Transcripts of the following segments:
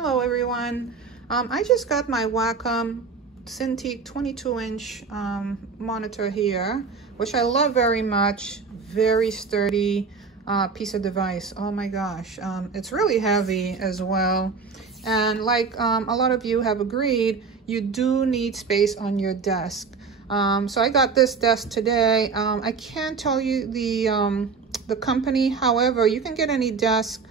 Hello everyone. I just got my Wacom Cintiq 22-inch monitor here, which I love very much. Very sturdy piece of device. Oh my gosh. It's really heavy as well. And like a lot of you have agreed, you do need space on your desk. So I got this desk today. I can't tell you the company. However, you can get any desk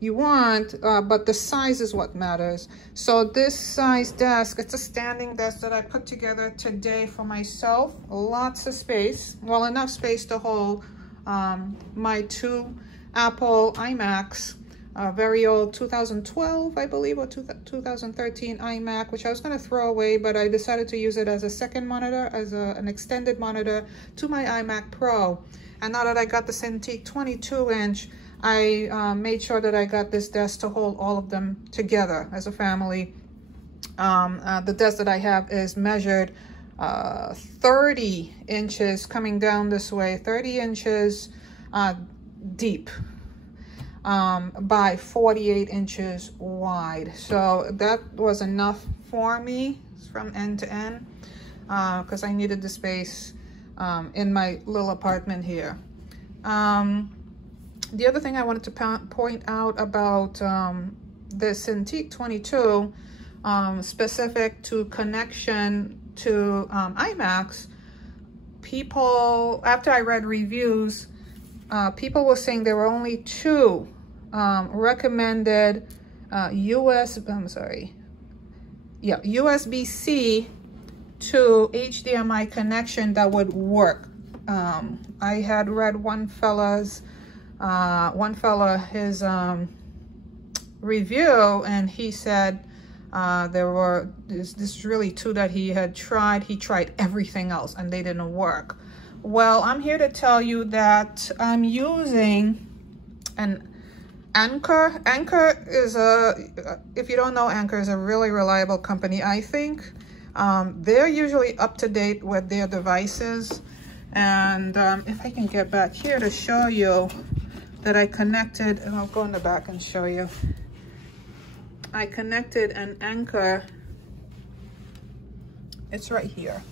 you want, but the size is what matters. So this size desk, it's a standing desk that I put together today for myself. Lots of space, well, enough space to hold my two Apple iMacs, very old 2012, I believe, or 2013 iMac, which I was going to throw away, but I decided to use it as a second monitor, as an extended monitor to my iMac Pro. And now that I got the Cintiq 22-inch, I made sure that I got this desk to hold all of them together as a family. The desk that I have is measured 30 inches coming down this way, 30 inches deep by 48 inches wide. So that was enough for me from end to end because I needed the space in my little apartment here. The other thing I wanted to point out about the Cintiq 22, specific to connection to iMacs, people, after I read reviews, people were saying there were only two recommended USB-C to HDMI connection that would work. I had read one fella his review, and he said this really two that he had tried. He tried everything else and they didn't work. Well, I'm here to tell you that I'm using an Anker. Anker is if you don't know, Anker is a really reliable company, I think. They're usually up to date with their devices. And if I can get back here to show you that I connected, and I'll go in the back and show you. I connected an Anker. It's right here.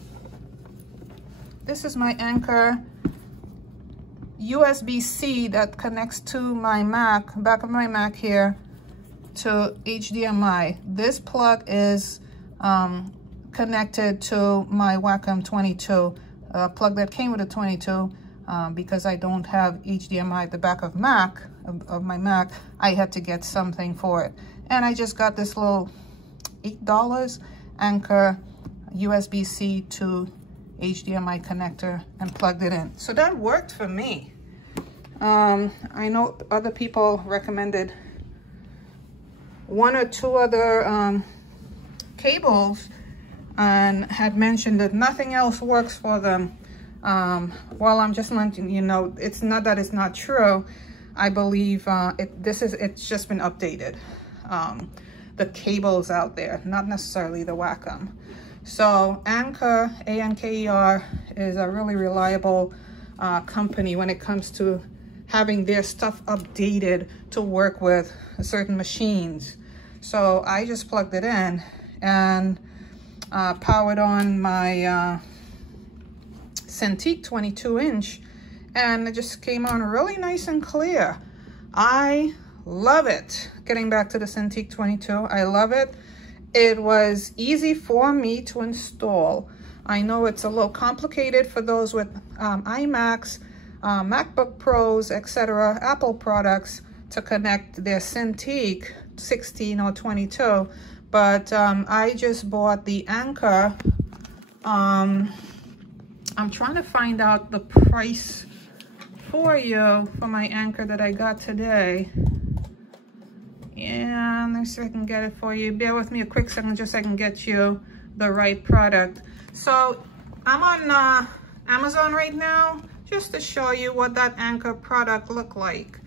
This is my Anker USB-C that connects to my Mac, back of my Mac here, to HDMI. This plug is connected to my Wacom 22, plug that came with a 22. Because I don't have HDMI at the back of my Mac, I had to get something for it. And I just got this little $8 Anker USB-C to HDMI connector and plugged it in. So that worked for me. I know other people recommended one or two other cables and had mentioned that nothing else works for them. Well, I'm just letting you know, it's not that it's not true. I believe it's just been updated. The cables out there, not necessarily the Wacom. So Anker, A-N-K-E-R, is a really reliable company when it comes to having their stuff updated to work with certain machines. So I just plugged it in and powered on my Cintiq 22-inch, and it just came on really nice and clear. I love it. Getting back to the Cintiq 22, I love it. It was easy for me to install. I know it's a little complicated for those with iMacs, MacBook Pros, etc., Apple products to connect their Cintiq 16 or 22, but I just bought the Anker. I'm trying to find out the price for you for my Anker that I got today. And let's see if I can get it for you. Bear with me a quick second just so I can get you the right product. So I'm on Amazon right now just to show you what that Anker product looked like.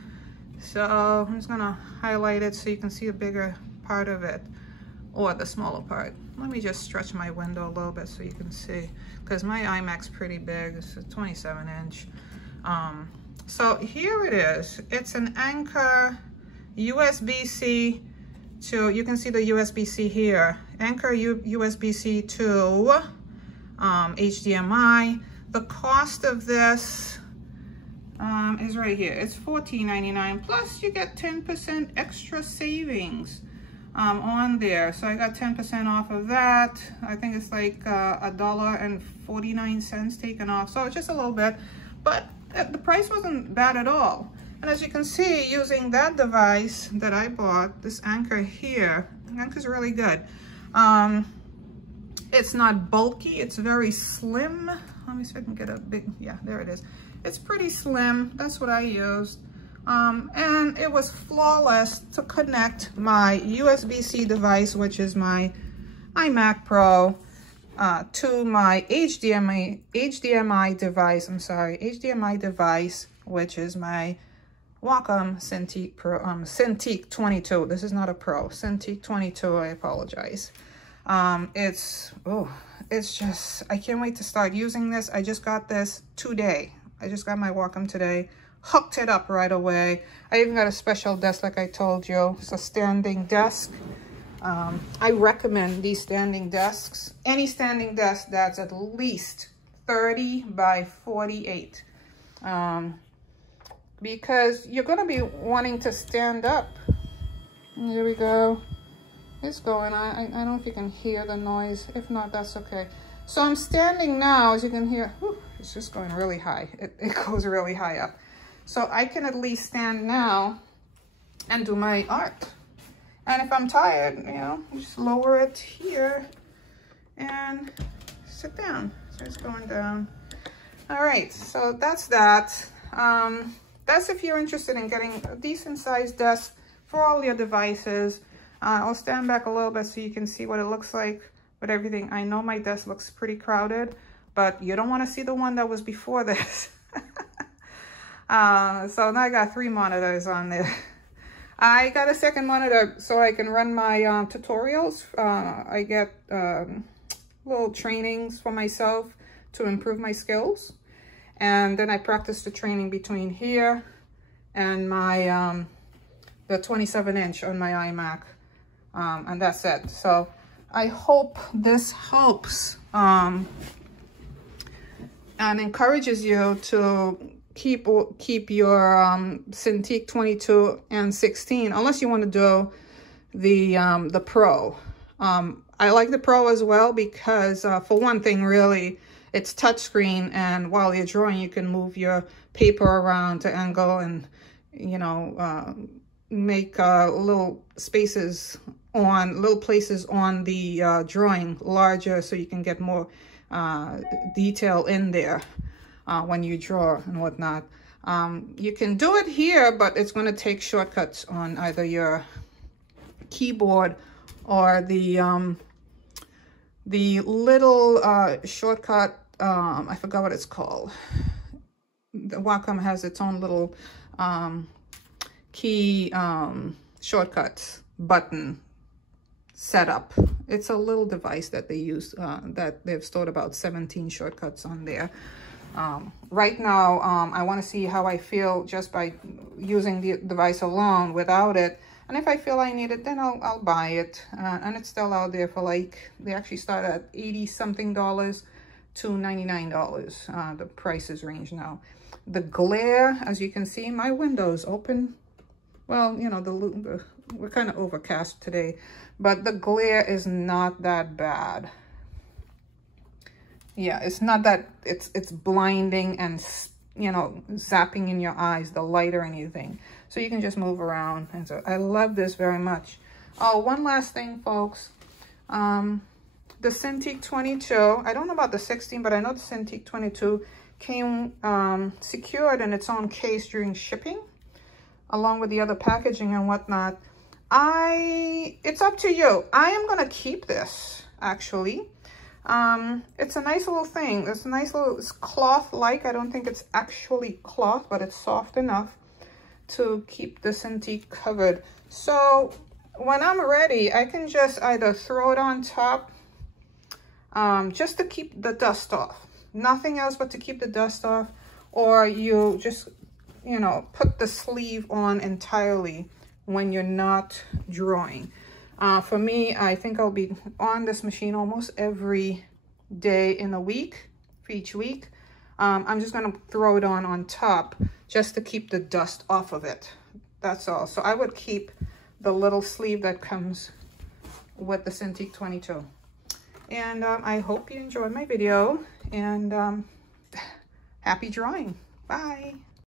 So I'm just gonna highlight it so you can see a bigger part of it, or the smaller part. Let me just stretch my window a little bit so you can see, because my iMac's pretty big. It's a 27-inch. So here it is. It's an Anker USB-C to, you can see the USB-C here, Anchor USB-C to HDMI. The cost of this is right here. It's $14.99, plus you get 10% extra savings on there. So I got 10% off of that. I think it's like $1.49 taken off, so it's just a little bit, but the price wasn't bad at all. And as you can see, using that device that I bought, this Anchor here, Anchor's really good. It's not bulky, it's very slim. Let me see if I can get a big, yeah, there it is. It's pretty slim, that's what I used. And it was flawless to connect my USB-C device, which is my iMac Pro, to my HDMI device, HDMI device, which is my Wacom Cintiq Pro, Cintiq 22. This is not a Pro, Cintiq 22, I apologize. It's just, I can't wait to start using this. I just got this today. I just got my Wacom today, hooked it up right away. I even got a special desk like I told you. It's a standing desk. I recommend these standing desks. Any standing desk that's at least 30 by 48. Because you're going to be wanting to stand up. Here we go. It's going on. I don't know if you can hear the noise. If not, that's okay. So I'm standing now, as you can hear. Whew, it's just going really high. It goes really high up. So I can at least stand now and do my art. And if I'm tired, you know, just lower it here and sit down. So it's going down. All right, so that's that. That's if you're interested in getting a decent sized desk for all your devices. I'll stand back a little bit so you can see what it looks like with everything. I know my desk looks pretty crowded, but you don't want to see the one that was before this. So now I got 3 monitors on there. I got a second monitor so I can run my tutorials. I get little trainings for myself to improve my skills. And then I practice the training between here and my the 27-inch on my iMac. And that's it. So I hope this helps and encourages you to keep your Cintiq 22 and 16, unless you want to do the Pro. I like the Pro as well because for one thing, really, it's touchscreen, and while you're drawing, you can move your paper around to angle and, you know, make little places on the drawing larger so you can get more detail in there when you draw and whatnot. You can do it here, but it's going to take shortcuts on either your keyboard or the little shortcut, I forgot what it's called. The Wacom has its own little key shortcuts button setup. It's a little device that they use, that they've stored about 17 shortcuts on there. Right now, I want to see how I feel just by using the device alone without it. And if I feel I need it, then I'll buy it. And it's still out there for like, they actually start at $80-something to $99. The prices range now. The glare, as you can see, my window's open. Well, you know, we're kind of overcast today, but the glare is not that bad. Yeah, it's not that, it's blinding and, you know, zapping in your eyes, the light or anything. So you can just move around. And so I love this very much. Oh, one last thing, folks. The Cintiq 22, I don't know about the 16, but I know the Cintiq 22 came secured in its own case during shipping, along with the other packaging and whatnot. It's up to you. I am going to keep this, actually. It's a nice little thing. It's a nice little, it's cloth-like. I don't think it's actually cloth, but it's soft enough to keep the Cintiq covered. So when I'm ready, I can just either throw it on top, just to keep the dust off. Nothing else but to keep the dust off. Or you just, you know, put the sleeve on entirely when you're not drawing. For me, I think I'll be on this machine almost every day in a week, for each week. I'm just gonna throw it on top just to keep the dust off of it. That's all. So I would keep the little sleeve that comes with the Cintiq 22. And I hope you enjoyed my video, and happy drawing. Bye.